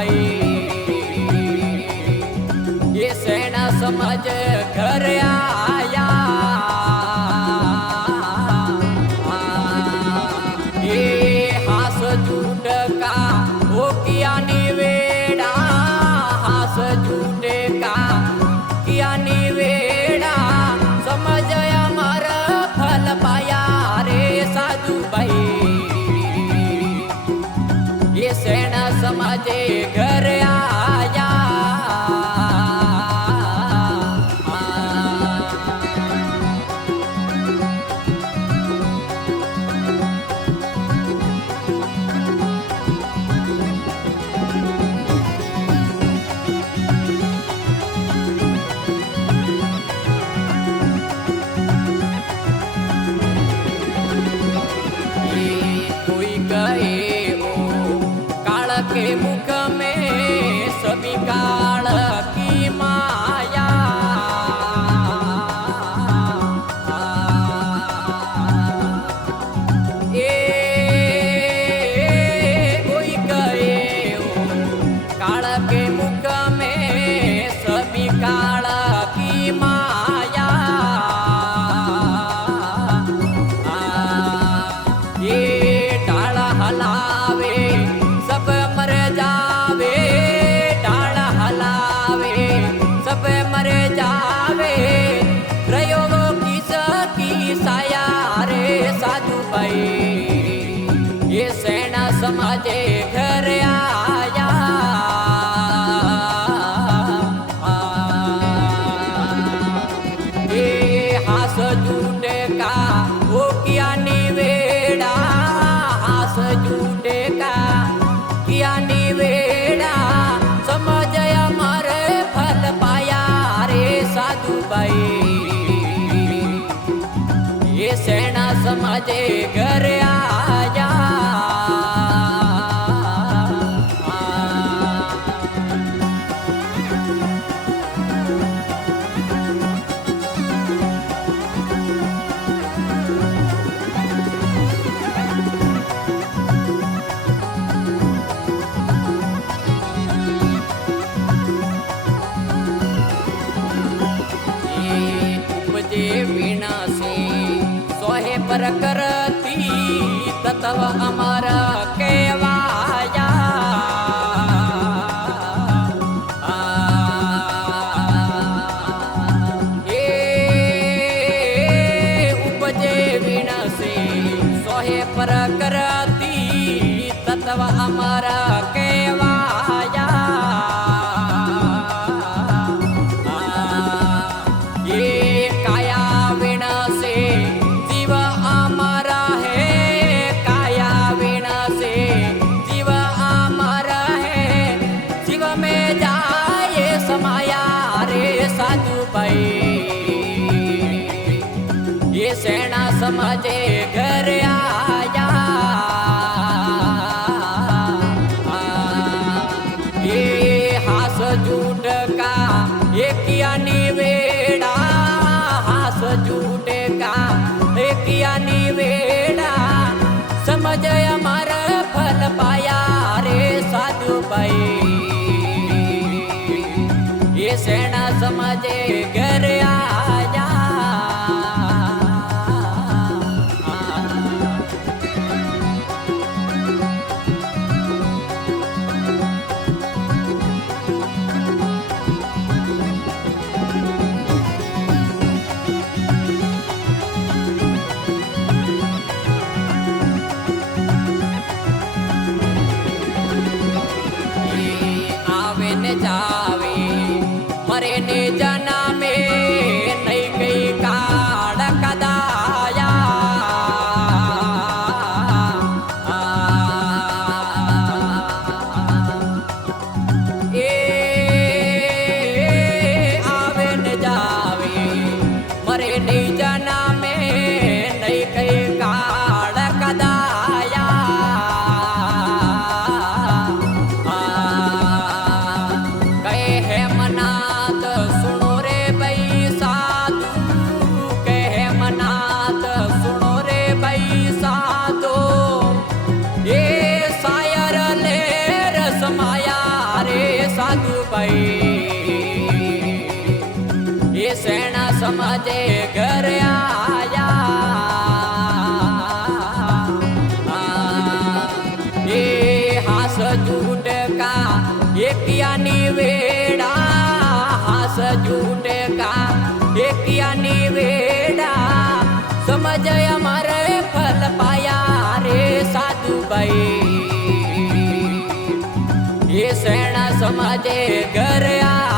भाई ये सेना समझ घर आया ये हास झूठ का हो किया निवेड़ा हास झूठे का किया निवेड़ा समझ अमर फल पाया रे साधु भाई ये सेना समाजे घर आया कोई गए के मुख में सभी काल की माया कोई गए काल के मुख में सभी काल की माया ये डाला हलावे सब मर जावे डाला हलावे सब मर जावे प्रयोग की साया रे साधु भाई ये सेना समाजे घर आया ये हास झूठे का वो किया निवेड़ा हास झूठे का किया निवेड़ा समझ अमर फल पाया रे साधु भाई ये सेना समझे घर आया वीणा से सोहे पर करती तत्व अमर केवाया उपजे वीणा से सोहे पर करती तत्व अमर केवाया ये सेना समाजे घर आया ये हास झूठ का ये किया निवेड़ा हास झूठे का ये किया निवेड़ा समझ अमर फल पाया रे साधु भाई ये सेना समाजे घर आया आवे न जावे मरे ने जना में समाजे घर आया ये हास झूठ का एक यानी वेड़ा हास झूठ का एक यानी वेड़ा समझ हमारे फल पाया रे साधु भाई ये सेना समाजे घर आ